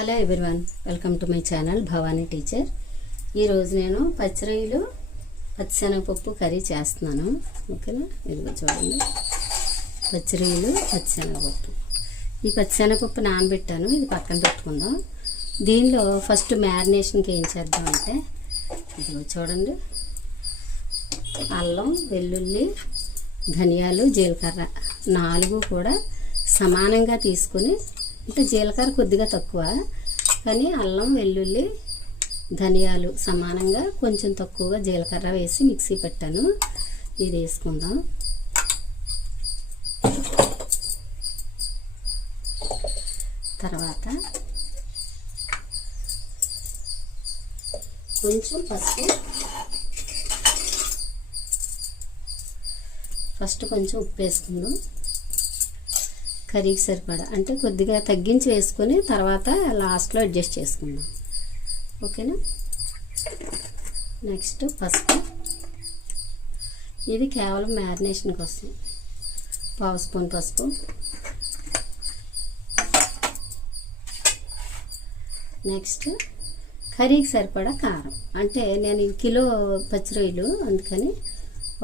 Hello everyone, welcome to my channel Bhavani teacher. ఈరోజు నేను పచ్చిరొయ్యలు పచ్చిశనగపప్పు కర్రీ చేస్తున్నాను. ఓకేనా, ఇదిగో చూడండి, పచ్చిరొయ్యలు పచ్చిశనగపప్పు. ఈ పచ్చిశనగపప్పు నానబెట్టాను, ఇది పక్కన పెట్టుకుందాం. దీనిలో ఫస్ట్ మ్యారినేషన్కి ఏం చేద్దామంటే, ఇదిగో చూడండి, అల్లం, వెల్లుల్లి, ధనియాలు, జీలకర్ర 4 కూడా సమానంగా తీసుకొని, అంటే జీలకర్ర కొద్దిగా తక్కువ, కానీ అల్లం, వెల్లుల్లి, ధనియాలు సమానంగా కొంచెం తక్కువగా జీలకర్ర వేసి మిక్సీ పెట్టాను. ఇది వేసుకుందాం. తర్వాత కొంచెం పసుపు, ఫస్ట్ కొంచెం ఉప్పు వేసుకుందాం. కర్రీకి సరిపడా, అంటే కొద్దిగా తగ్గించి వేసుకొని తర్వాత లాస్ట్లో అడ్జస్ట్ చేసుకుందాం. ఓకేనా. నెక్స్ట్ పసుపు, ఇది కేవలం మ్యారినేషన్ కోసం 1/2 స్పూన్ పసుపు. నెక్స్ట్ కర్రీకి సరిపడా కారం, అంటే నేను కిలో పచ్చిరొయ్యలు, అందుకని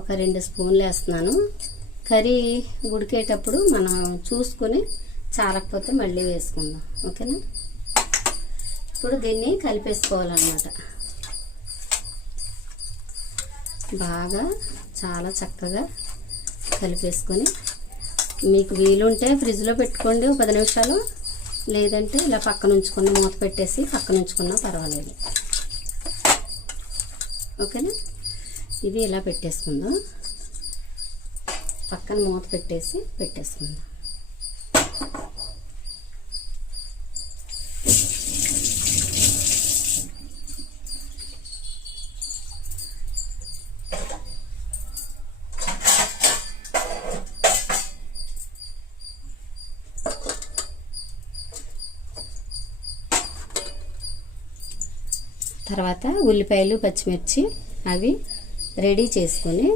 ఒక 2 స్పూన్లు వేస్తున్నాను. కర్రీ ఉడికేటప్పుడు మనం చూసుకొని చాలకపోతే మళ్ళీ వేసుకుందాం. ఓకేనా. ఇప్పుడు దీన్ని కలిపేసుకోవాలన్నమాట. బాగా చాలా చక్కగా కలిపేసుకొని, మీకు వీలుంటే ఫ్రిడ్జ్లో పెట్టుకోండి 10 నిమిషాలు, లేదంటే ఇలా పక్కన ఉంచుకున్న, మూత పెట్టేసి పక్కన ఉంచుకున్నా పర్వాలేదు. ఓకేనా. ఇది ఇలా పెట్టేసుకుందాం, పక్కన మూత పెట్టేసుకుందాం. తర్వాత ఉల్లిపాయలు, పచ్చిమిర్చి అవి రెడీ చేసుకొని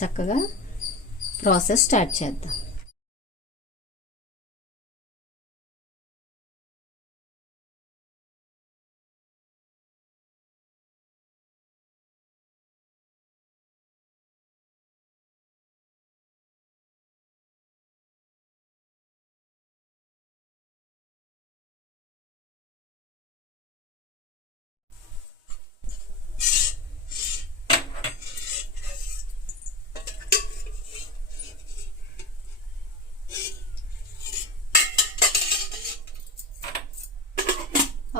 చక్కగా ప్రాసెస్ స్టార్ట్ చేద్దాం.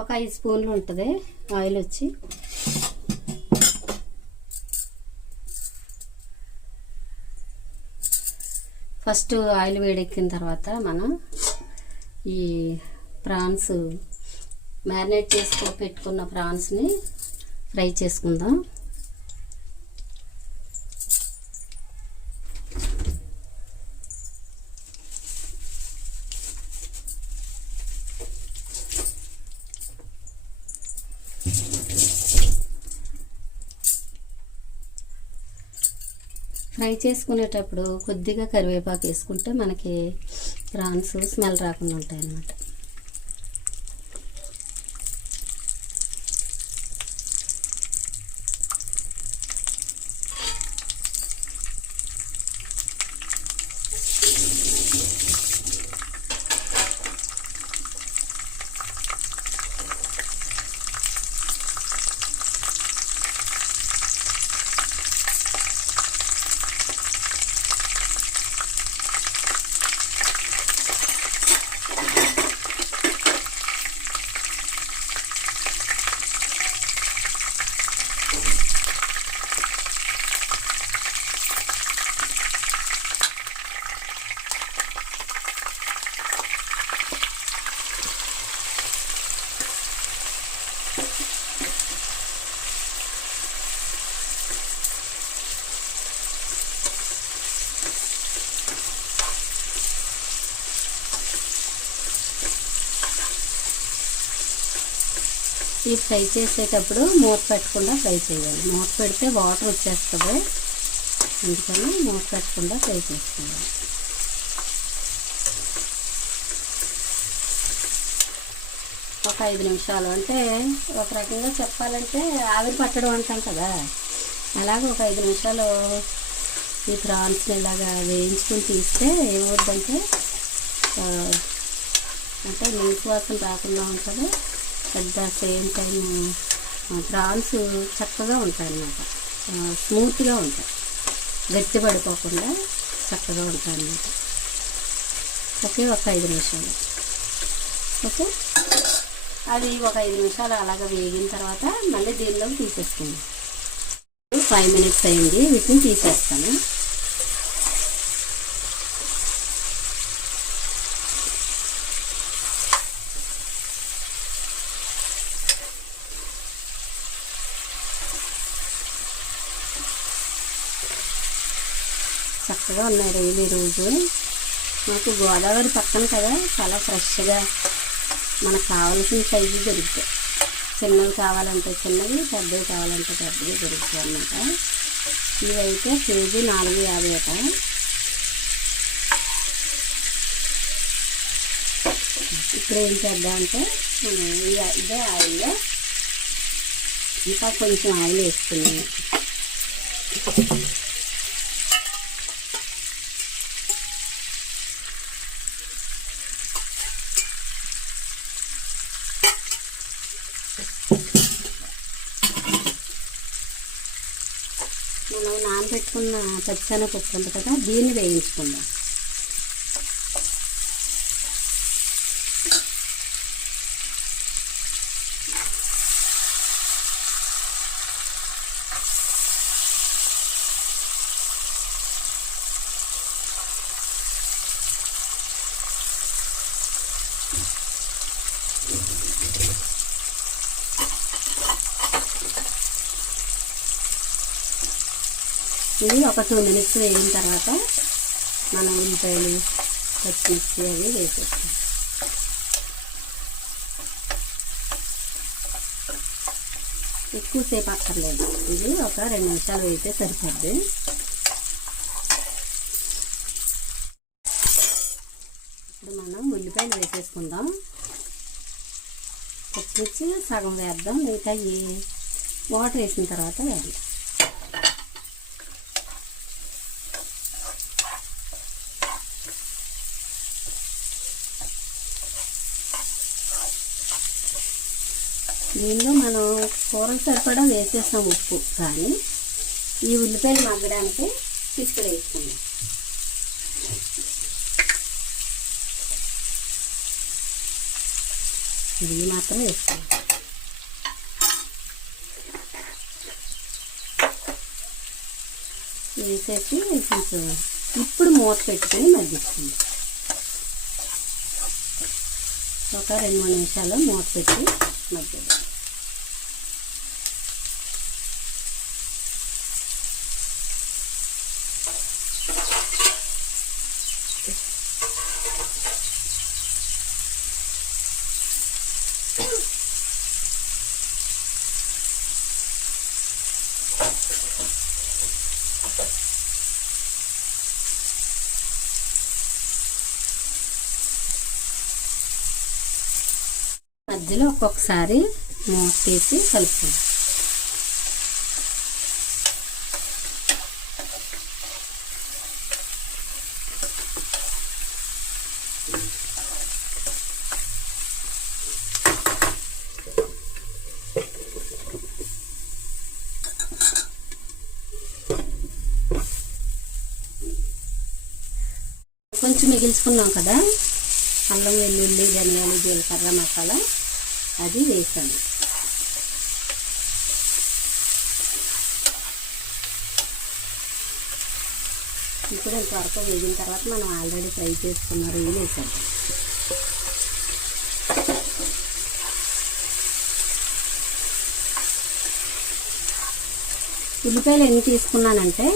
ఒక 5 స్పూన్లు ఉంటుంది ఆయిల్ వచ్చి. ఫస్ట్ ఆయిల్ వేడెక్కిన తర్వాత మనం ఈ ప్రాన్స్, మ్యారినేట్ చేసుకొని పెట్టుకున్న ప్రాన్స్ని ఫ్రై చేసుకుందాం. ఫ్రై చేసుకునేటప్పుడు కొద్దిగా కరివేపాకు వేసుకుంటే మనకి ప్రాన్స్ స్మెల్ రాకుండా ఉంటాయి అన్నమాట. ఈ ఫ్రై చేసేటప్పుడు మూత పెట్టకుండా ఫ్రై చేయాలి. మూత పెడితే వాటర్ వచ్చేస్తుంది, అందుకని మూత పెట్టకుండా ఫ్రై చేసుకోవాలి. ఒక 5 నిమిషాలు, అంటే ఒక రకంగా చెప్పాలంటే ఆవిరి పట్టడం అంటాం కదా, అలాగే ఒక 5 నిమిషాలు ఈ ప్రాన్స్ని ఇలాగా వేయించుకుని తీస్తే ఏమవుద్దంటే అంటే నీసు వాసన రాకుండా ఉంటుంది. పెద్ద సేమ్ టైం ప్రాన్స్ చక్కగా ఉంటాయి అన్నమాట, స్మూత్గా ఉంటాయి, గట్టి పడిపోకుండా చక్కగా ఉంటాయి అన్నమాట. ఓకే, ఒక 5 నిమిషాలు. ఓకే, అది ఒక 5 నిమిషాలు అలాగ వేగిన తర్వాత మళ్ళీ దీనిలోకి తీసేసుకుందాం. 5 మినిట్స్ అయింది, వీటిని తీసేస్తాను. చక్కగా ఉన్నాయి రొయ్యలు ఈరోజు. మాకు గోదావరి పక్కన కదా, చాలా ఫ్రెష్గా మనకు కావాల్సిన సైజు దొరుకుతాయి. చిన్నవి కావాలంటే చిన్నవి, పెద్దవి కావాలంటే పెద్దవి దొరుకుతాయి అన్నమాట. ఇవైతే కేజీ 4.50 అట. ఇప్పుడు ఏం చేద్దామంటే ఇదే ఆయిల్, ఇంకా కొంచెం ఆయిల్ వేసుకున్నాను. మనం నానబెట్టుకున్న పచ్చిశనగపప్పు ఉంది కదా, దీన్ని వేయించుకుందాం. ఇది ఒక 2 మినిట్స్ వేగిన తర్వాత మనం ఉల్లిపాయలు, పచ్చిమిర్చి అవి వేసేస్తాం. ఎక్కువసేపు అక్కర్లేదు, ఇది ఒక 2 నిమిషాలు వేస్తే సరిపోద్ది. ఇప్పుడు మనం ఉల్లిపాయలు వేసేసుకుందాం. పచ్చిమిర్చి సగం వేద్దాం, మిగతా వాటర్ వేసిన తర్వాత వేద్దాం. దీనిలో మనం కూరకు సరిపడా వేసేస్తాం ఉప్పు, కానీ ఈ ఉల్లిపాయలు మగ్గడానికి చిటికెడు వేసుకుందాం. ఇది మాత్రం వేసుకుందాం. వేసేసి కొంచెం ఇప్పుడు మూత పెట్టుకొని మగ్గించుకుందాం. ఒక 2-3 నిమిషాలు మూత పెట్టి మగ్గిద్దాం. మధ్యలో ఒక్కొక్కసారి మూత తీసి కలుపుకుందాం. కొంచెం మిగిల్చుకున్నాం కదా, అల్లం వెల్లుల్లి ధనియాలు జీలకర్ర మసాలా అది వేసాను. ఇప్పుడు ఇంతవరకు వేగిన తర్వాత మనం ఆల్రెడీ ఫ్రై చేసుకున్న రొయ్యలు వేసాము. ఉల్లిపాయలు ఎన్ని తీసుకున్నానంటే,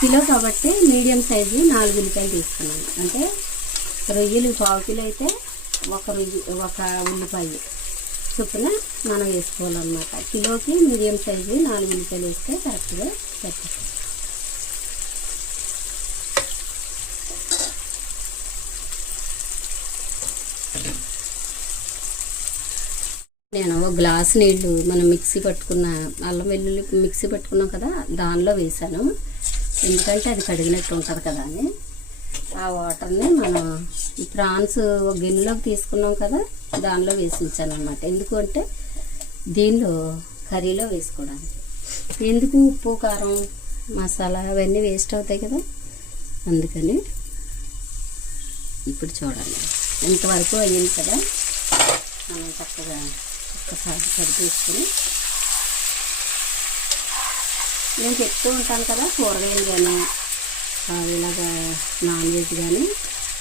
కిలో కాబట్టి మీడియం సైజు 4 ఉల్లిపాయలు తీసుకున్నాను. అంటే రొయ్యలు 1/2 కిలో అయితే ఒక ఉల్లిపాయ చొప్పున మనం వేసుకోవాలన్నమాట. కిలోకి మీడియం సైజు 4 ఉల్లిపాయలు వేస్తే కరెక్ట్గా సరిపోతుంది. నేను ఒక గ్లాస్ నీళ్ళు మనం మిక్సీ పట్టుకున్న అల్లం వెల్లుల్లి మిక్సీ పట్టుకున్నాం కదా దానిలో వేసాను. ఎందుకంటే అది కడిగినట్టు ఉంటుంది కదా అని. ఆ వాటర్ని మనం ప్రాన్స్ ఒక గిన్నెలోకి తీసుకున్నాం కదా దానిలో వేసి ఉంచాను అనమాట. ఎందుకు అంటే దీనిలో కర్రీలో వేసుకోవడానికి. ఎందుకు ఉప్పు కారం మసాలా అవన్నీ వేస్ట్ అవుతాయి కదా, అందుకని. ఇప్పుడు చూడండి ఇంతవరకు అయ్యింది కదా, మనం చక్కగా ఒక్కసారి సరిపేసుకొని. నేను చెప్తూ ఉంటాను కదా కూరగాయలు కానీ ఇలాగా నాన్ వెజ్ కానీ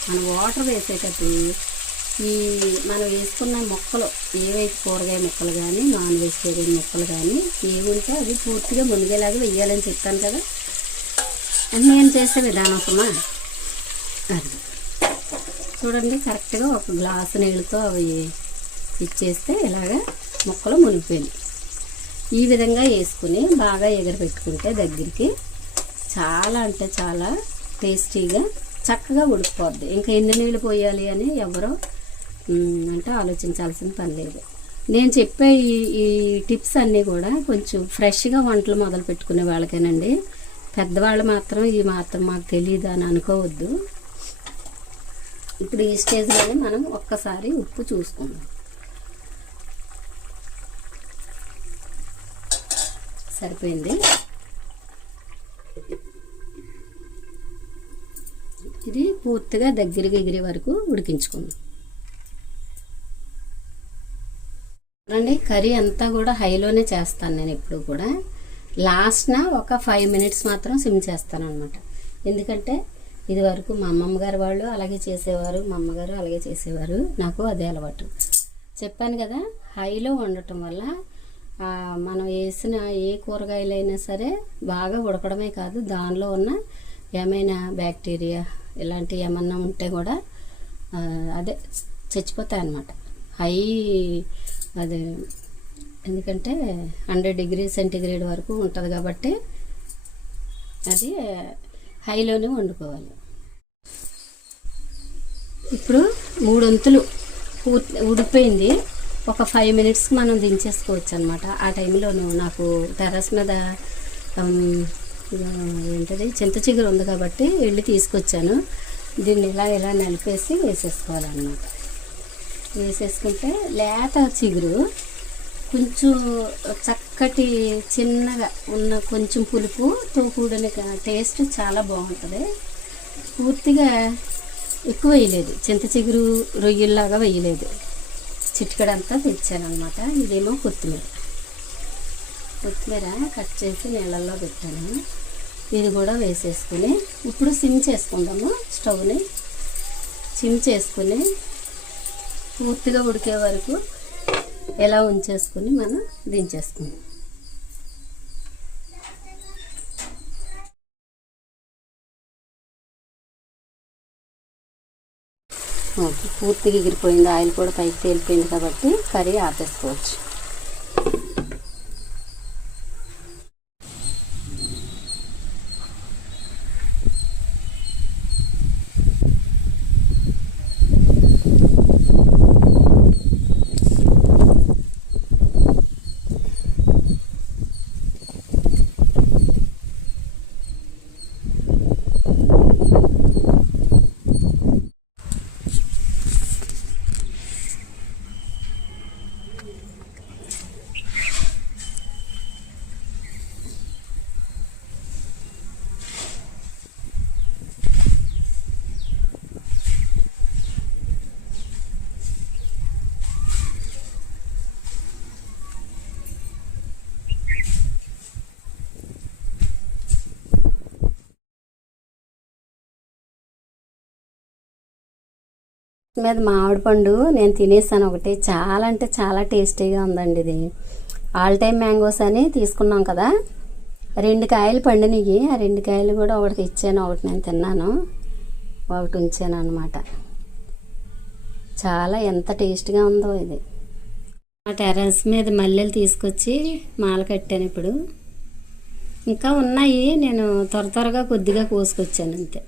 మనం వాటర్ వేసేటప్పుడు ఈ మనం వేసుకున్న మొక్కలు ఏవైతే కూరగాయ మొక్కలు కానీ నాన్ వెజిటేరియన్ మొక్కలు కానీ ఏముంటే అవి పూర్తిగా మునిగేలాగా వెయ్యాలని చెప్తాను కదా. అని నేను చేసే విధానం సుమా అది చూడండి. కరెక్ట్గా ఒక గ్లాసు నీళ్ళతో అవి ఇచ్చేస్తే ఇలాగా మొక్కలు మునిగిపోయింది. ఈ విధంగా వేసుకుని బాగా ఎగరబెట్టుకుంటే దగ్గరికి చాలా అంటే చాలా టేస్టీగా చక్కగా ఉడికిపోద్ది. ఇంకా ఎన్ని నీళ్ళు పోయాలి అని ఎవరో అంటే ఆలోచించాల్సిన పని లేదు. నేను చెప్పే ఈ టిప్స్ అన్నీ కూడా కొంచెం ఫ్రెష్గా వంటలు మొదలు పెట్టుకునే వాళ్ళకేనండి. పెద్దవాళ్ళు మాత్రం ఇది మాత్రం మాకు తెలియదు అని అనుకోవద్దు. ఇప్పుడు ఈ స్టేజ్లోనే మనం ఒక్కసారి ఉప్పు చూసుకుందాం. సరిపోయింది. ఇది పూర్తిగా దగ్గరికి ఎగిరే వరకు ఉడికించుకుందాం. రండి, కర్రీ అంతా కూడా హైలోనే చేస్తాను నేను ఎప్పుడు కూడా. లాస్ట్న ఒక 5 మినిట్స్ మాత్రం సిమ్ చేస్తాను అనమాట. ఎందుకంటే ఇది వరకు మా అమ్మమ్మ గారు వాళ్ళు అలాగే చేసేవారు, మా అమ్మగారు అలాగే చేసేవారు, నాకు అదే అలవాటు. చెప్పాను కదా, హైలో వండటం వల్ల మనం వేసిన ఏ కూరగాయలైనా సరే బాగా ఉడకడమే కాదు, దానిలో ఉన్న ఏమైనా బ్యాక్టీరియా ఇలాంటివి ఏమన్నా ఉంటే కూడా అదే చచ్చిపోతాయి అన్నమాట. హై అది ఎందుకంటే 100 డిగ్రీ సెంటీగ్రేడ్ వరకు ఉంటుంది కాబట్టి అది హైలోనే వండుకోవాలి. ఇప్పుడు 3 వంతులు ఉడిపోయింది. ఒక 5 మినిట్స్కి మనం దించేసుకోవచ్చు అనమాట. ఆ టైంలోనూ నాకు టెర్రస్ మీద ఏంటది చింత చిగురు ఉంది కాబట్టి వెళ్ళి తీసుకొచ్చాను. దీన్ని ఇలా నలిపేసి వేసేసుకోవాలన్నమాట. వేసేసుకుంటే లేత చిగురు కొంచెం చక్కటి చిన్నగా ఉన్న కొంచెం పులుపుతో కూడిన టేస్ట్ చాలా బాగుంటుంది. పూర్తిగా ఎక్కువ వేయలేదు, చింత చిగురు రొయ్యల్లాగా వేయలేదు, చిటికడంతా తెచ్చాను అనమాట. ఇదేమో కొత్తిమీర కట్ చేసి నీళ్ళల్లో పెట్టాను. ఇది కూడా వేసేసుకుని ఇప్పుడు సిమ్ చేసుకుందాము. స్టవ్ని సిమ్ చేసుకుని పూర్తిగా ఉడికే వరకు ఎలా ఉంచేసుకుని మనం దించేసుకుందాం. ఓకే, పూర్తిగా ఎగిరిపోయింది, ఆయిల్ కూడా పైకి తేలిపోయింది కాబట్టి కర్రీ ఆపేసుకోవచ్చు. మీద మామిడి పండు నేను తినేసాను ఒకటి. చాలా అంటే చాలా టేస్టీగా ఉందండి. ఇది ఆల్ టైమ్ మ్యాంగోస్ అని తీసుకున్నాం కదా, 2 కాయలు పండినవి. ఆ 2 కాయలు కూడా ఒకటి ఇచ్చాను, ఒకటి నేను తిన్నాను, ఒకటి ఉంచాను అనమాట. చాలా ఎంత టేస్ట్గా ఉందో ఇది. ఆ టెర్రస్ మీద మల్లెలు తీసుకొచ్చి మాల కట్టాను. ఇప్పుడు ఇంకా ఉన్నాయి, నేను త్వరగా కొద్దిగా కోసుకొచ్చాను అంతే.